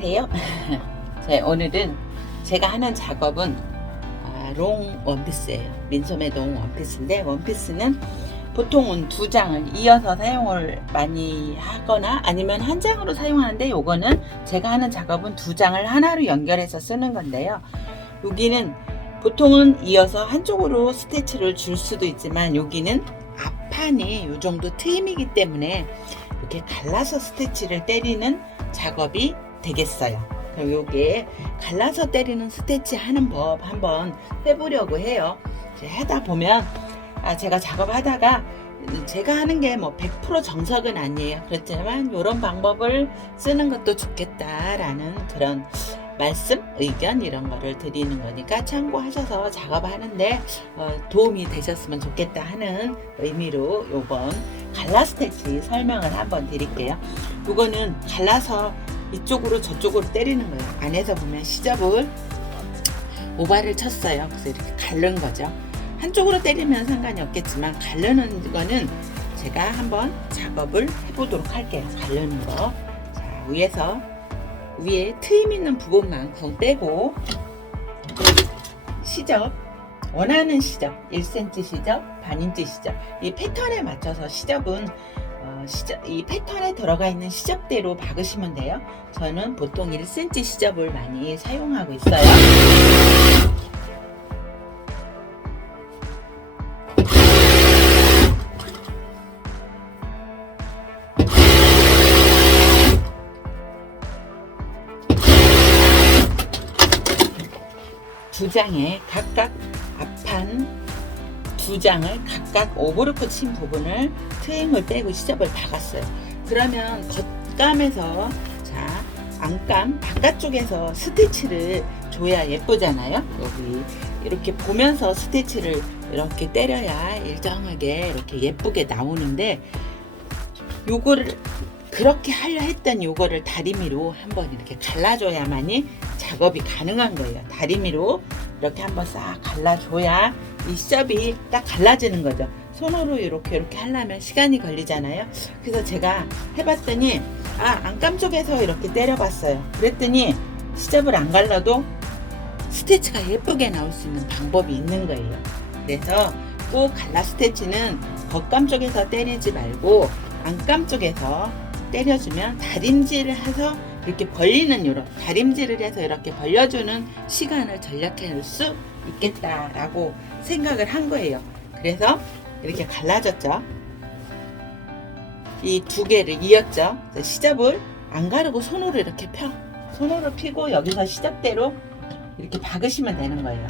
안녕하세요. 네, 오늘은 제가 하는 작업은 아, 롱 원피스예요. 민소매 롱 원피스인데 원피스는 보통은 두 장을 이어서 사용을 많이 하거나 아니면 한 장으로 사용하는데 요거는 제가 하는 작업은 두 장을 하나로 연결해서 쓰는 건데요. 여기는 보통은 이어서 한쪽으로 스티치를 줄 수도 있지만 여기는 앞판이 요 정도 트임이기 때문에 이렇게 갈라서 스티치를 때리는 작업이 되겠어요. 요게 갈라서 때리는 스티치 하는 법 한번 해보려고 해요. 하다 보면 아 제가 작업하다가 제가 하는 게 뭐 100% 정석은 아니에요. 그렇지만 이런 방법을 쓰는 것도 좋겠다라는 그런 말씀, 의견 이런 거를 드리는 거니까 참고하셔서 작업하는데 어, 도움이 되셨으면 좋겠다 하는 의미로 요번 갈라 스티치 설명을 한번 드릴게요. 요거는 갈라서 이쪽으로 저쪽으로 때리는 거예요. 안에서 보면 시접을 오발을 쳤어요. 그래서 이렇게 갈른 거죠. 한쪽으로 때리면 상관이 없겠지만 갈르는 거는 제가 한번 작업을 해보도록 할게요. 갈르는 거. 자, 위에서 위에 트임 있는 부분만큼 빼고 시접 원하는 시접 1cm 시접 반인치 시접 이 패턴에 맞춰서 시접은 어, 시접, 이 패턴에 들어가 있는 시접대로 박으시면 돼요. 저는 보통 1cm 시접을 많이 사용하고 있어요. 두 장에 각각 앞판 두 장을 각각 오버로크 친 부분을 트임을 빼고 시접을 박았어요. 그러면 겉감에서 자 안감 바깥쪽에서 스티치를 줘야 예쁘잖아요. 여기 이렇게 보면서 스티치를 이렇게 때려야 일정하게 이렇게 예쁘게 나오는데 요거를 그렇게 하려 했던 요거를 다리미로 한번 이렇게 갈라줘야만이 작업이 가능한 거예요. 다리미로 이렇게 한번 싹 갈라줘야 이 시접이 딱 갈라지는 거죠. 손으로 이렇게 이렇게 하려면 시간이 걸리잖아요. 그래서 제가 해봤더니 아 안감 쪽에서 이렇게 때려봤어요. 그랬더니 시접을 안 갈라도 스티치가 예쁘게 나올 수 있는 방법이 있는 거예요. 그래서 꼭 갈라 스티치는 겉감 쪽에서 때리지 말고 안감 쪽에서 때려주면 다림질을 해서 이렇게 벌리는 요런 다림질을 해서 이렇게 벌려주는 시간을 절약할 수 있겠다라고 생각을 한 거예요. 그래서 이렇게 갈라졌죠. 이 두 개를 이었죠. 시접을 안 가르고 손으로 이렇게 펴. 손으로 피고 여기서 시접대로 이렇게 박으시면 되는 거예요.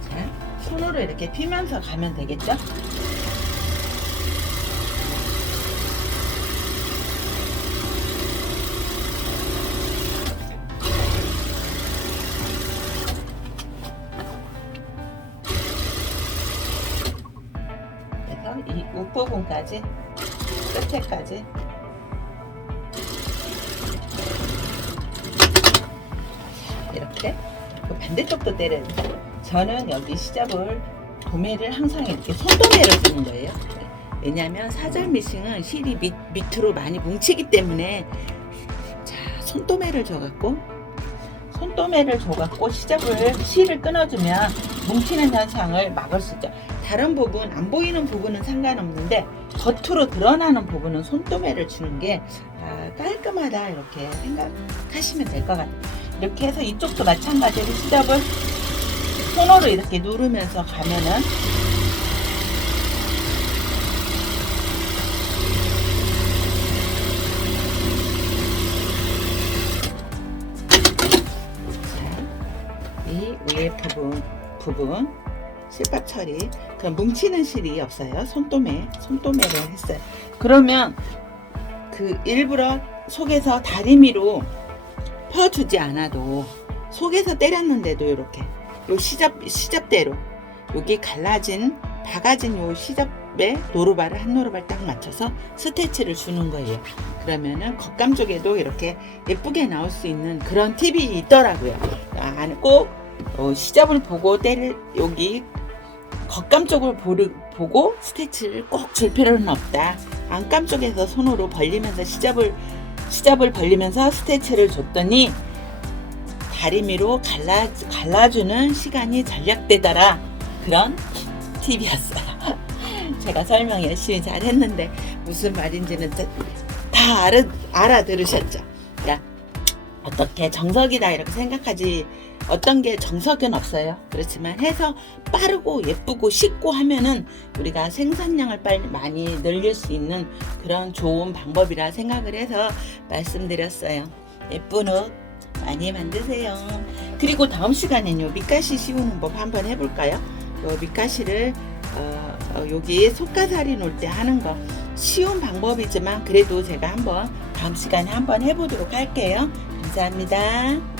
자, 손으로 이렇게 피면서 가면 되겠죠? 이 윗부분까지 끝에까지 이렇게 그 반대쪽도 때려야 돼요. 저는 여기 시접을 도매를 항상 이렇게 손도매를 쓰는 거예요. 왜냐하면 사절 미싱은 실이 밑, 밑으로 많이 뭉치기 때문에 자 손도매를 줘갖고 손도매를 줘갖고 시접을 실을 끊어주면 뭉치는 현상을 막을 수 있죠. 다른 부분 안 보이는 부분은 상관없는데 겉으로 드러나는 부분은 손도매를 주는 게 아, 깔끔하다 이렇게 생각하시면 될 것 같아요. 이렇게 해서 이쪽도 마찬가지로 시접을 손으로 이렇게 누르면서 가면은 자, 이 위에 부분 부분 실밥 처리 그 뭉치는 실이 없어요 손도매 손도매를 했어요 그러면 그 일부러 속에서 다리미로 펴주지 않아도 속에서 때렸는데도 이렇게 요 시접 시접대로 여기 갈라진 박아진 요 시접에 노루발을 한 노루발 딱 맞춰서 스티치를 주는 거예요. 그러면은 겉감 쪽에도 이렇게 예쁘게 나올 수 있는 그런 팁이 있더라고요. 아, 꼭 어, 시접을 보고 때릴 여기 겉감 쪽을 보르, 보고 스티치를 꼭 줄 필요는 없다. 안감 쪽에서 손으로 벌리면서 시접을 시접을 벌리면서 스트레치를 줬더니 다리미로 갈라, 갈라주는 시간이 전략되더라. 그런 팁이었어요. 제가 설명 열심히 잘 했는데 무슨 말인지는 다, 다 알아, 알아들으셨죠? 그러니까 어떻게 정석이다 이렇게 생각하지 어떤 게 정석은 없어요. 그렇지만 해서 빠르고 예쁘고 쉽고 하면은 우리가 생산량을 빨리 많이 늘릴 수 있는 그런 좋은 방법이라 생각을 해서 말씀드렸어요. 예쁜 옷 많이 만드세요. 그리고 다음 시간에는요 밑가시 씌우는 법 한번 해볼까요? 요 밑가시를 어, 어, 여기 속가사리 놓을 때 하는 거 쉬운 방법이지만 그래도 제가 한번 다음 시간에 한번 해보도록 할게요. 감사합니다.